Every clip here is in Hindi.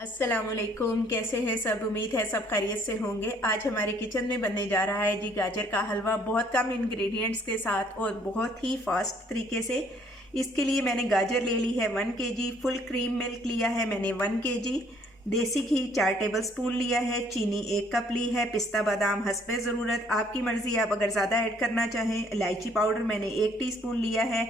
अस्सलामुअलैकुम। कैसे हैं सब? उम्मीद है सब खैरियत से होंगे। आज हमारे किचन में बनने जा रहा है जी गाजर का हलवा, बहुत कम इंग्रेडिएंट्स के साथ और बहुत ही फास्ट तरीके से। इसके लिए मैंने गाजर ले ली है 1 kg, फुल क्रीम मिल्क लिया है मैंने 1 kg, देसी घी 4 टेबल स्पून लिया है, चीनी 1 कप ली है, पिस्ता बादाम हस्बे ज़रूरत, आपकी मर्ज़ी, आप अगर ज़्यादा ऐड करना चाहें। इलायची पाउडर मैंने 1 टीस्पून लिया है।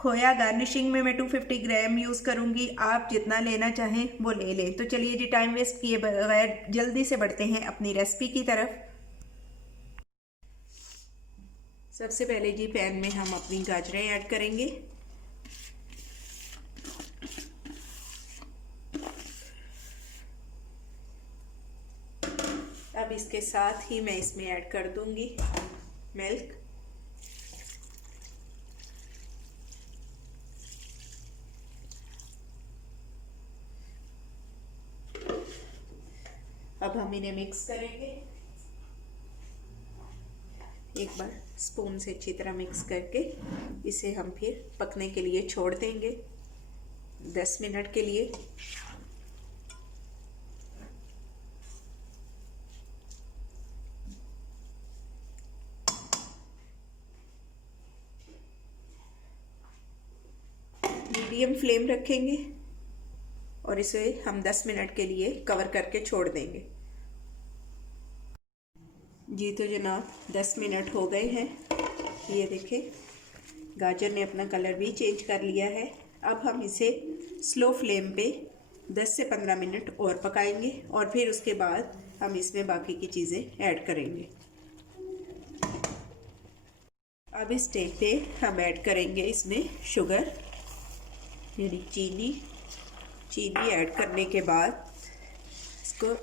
खोया गार्निशिंग में मैं 250 ग्राम यूज़ करूँगी, आप जितना लेना चाहें वो ले लें। तो चलिए जी, टाइम वेस्ट किए बगैर जल्दी से बढ़ते हैं अपनी रेसिपी की तरफ। सबसे पहले जी पैन में हम अपनी गाजरें ऐड करेंगे। अब इसके साथ ही मैं इसमें ऐड कर दूंगी मिल्क। अब हम इन्हें मिक्स करेंगे, एक बार स्पून से अच्छी तरह मिक्स करके इसे हम फिर पकने के लिए छोड़ देंगे 10 मिनट के लिए। मीडियम फ्लेम रखेंगे और इसे हम 10 मिनट के लिए कवर करके छोड़ देंगे। जी तो जनाब 10 मिनट हो गए हैं, ये देखें गाजर ने अपना कलर भी चेंज कर लिया है। अब हम इसे स्लो फ्लेम पे 10 से 15 मिनट और पकाएंगे और फिर उसके बाद हम इसमें बाकी की चीज़ें ऐड करेंगे। अब इस स्टेज पे हम ऐड करेंगे इसमें शुगर, यानी चीनी ऐड करने के बाद इसको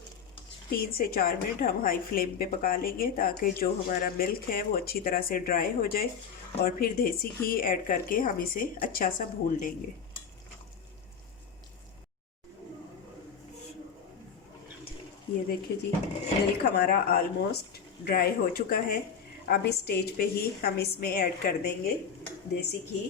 3 से 4 मिनट हम हाई फ्लेम पे पका लेंगे ताकि जो हमारा मिल्क है वो अच्छी तरह से ड्राई हो जाए। और फिर देसी घी ऐड करके हम इसे अच्छा सा भून लेंगे। ये देखिए जी, मिल्क हमारा ऑलमोस्ट ड्राई हो चुका है। अब इस स्टेज पे ही हम इसमें ऐड कर देंगे देसी घी।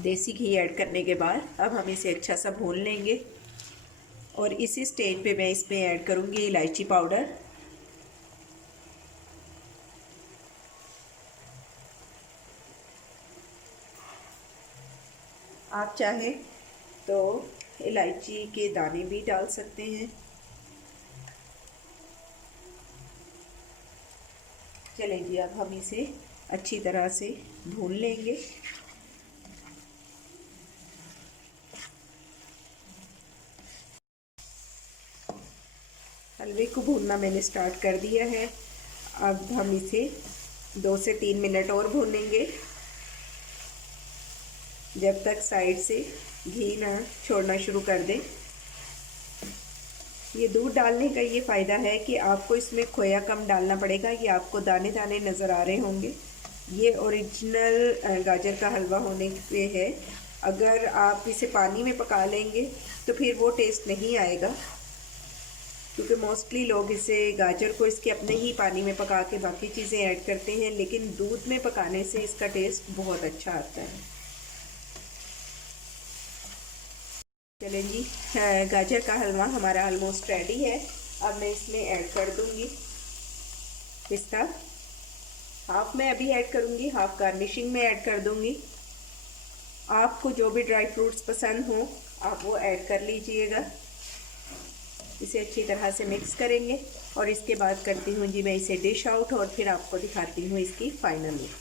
देसी घी ऐड करने के बाद अब हम इसे अच्छा सा भून लेंगे और इसी स्टेज पे मैं इसमें ऐड करूँगी इलायची पाउडर। आप चाहें तो इलायची के दाने भी डाल सकते हैं। चलें जी, अब हम इसे अच्छी तरह से भून लेंगे। हलवे को भूनना मैंने स्टार्ट कर दिया है। अब हम इसे 2 से 3 मिनट और भूनेंगे जब तक साइड से घी ना छोड़ना शुरू कर दें। ये दूध डालने का ये फ़ायदा है कि आपको इसमें खोया कम डालना पड़ेगा। ये आपको दाने दाने नज़र आ रहे होंगे। ये ओरिजिनल गाजर का हलवा होने पे है। अगर आप इसे पानी में पका लेंगे तो फिर वो टेस्ट नहीं आएगा, क्योंकि मोस्टली लोग इसे गाजर को इसके अपने ही पानी में पका के बाकी चीज़ें ऐड करते हैं, लेकिन दूध में पकाने से इसका टेस्ट बहुत अच्छा आता है। चलें जी, गाजर का हलवा हमारा ऑलमोस्ट रेडी है। अब मैं इसमें ऐड कर दूंगी पिस्ता। हाफ मैं अभी ऐड करूंगी, हाफ गार्निशिंग में ऐड कर दूंगी। आपको जो भी ड्राई फ्रूट्स पसंद हो आप वो ऐड कर लीजिएगा। इसे अच्छी तरह से मिक्स करेंगे और इसके बाद करती हूँ जी मैं इसे डिश आउट और फिर आपको दिखाती हूँ इसकी फाइनल लुक।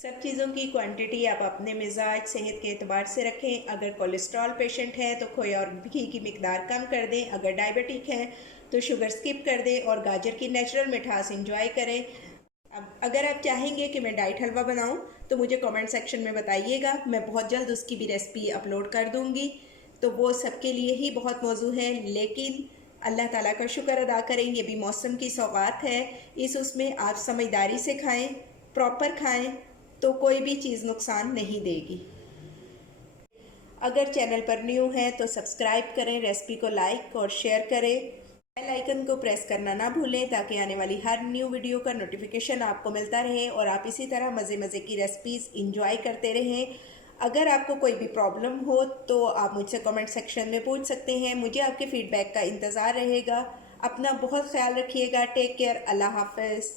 सब चीज़ों की क्वांटिटी आप अपने मिजाज सेहत के एतबार से रखें। अगर कोलेस्ट्रॉल पेशेंट है तो खोया और घी की मिकदार कम कर दें, अगर डायबिटिक है तो शुगर स्किप कर दें और गाजर की नेचुरल मिठास इंजॉय करें। अब अगर आप चाहेंगे कि मैं डाइट हलवा बनाऊं तो मुझे कमेंट सेक्शन में बताइएगा, मैं बहुत जल्द उसकी भी रेसिपी अपलोड कर दूंगी। तो वो सबके लिए ही बहुत मौजू है, लेकिन अल्लाह ताला का शुक्र अदा करें, ये भी मौसम की सौगात है। इस उसमें आप समझदारी से खाएं, प्रॉपर खाएं, तो कोई भी चीज़ नुकसान नहीं देगी। अगर चैनल पर न्यू है तो सब्सक्राइब करें, रेसिपी को लाइक और शेयर करें बेल आइकन को प्रेस करना ना भूलें ताकि आने वाली हर न्यू वीडियो का नोटिफिकेशन आपको मिलता रहे और आप इसी तरह मज़े मज़े की रेसिपीज़ इंजॉय करते रहें। अगर आपको कोई भी प्रॉब्लम हो तो आप मुझसे कमेंट सेक्शन में पूछ सकते हैं। मुझे आपके फीडबैक का इंतज़ार रहेगा। अपना बहुत ख्याल रखिएगा। Take care. अल्लाह हाफ़िज़।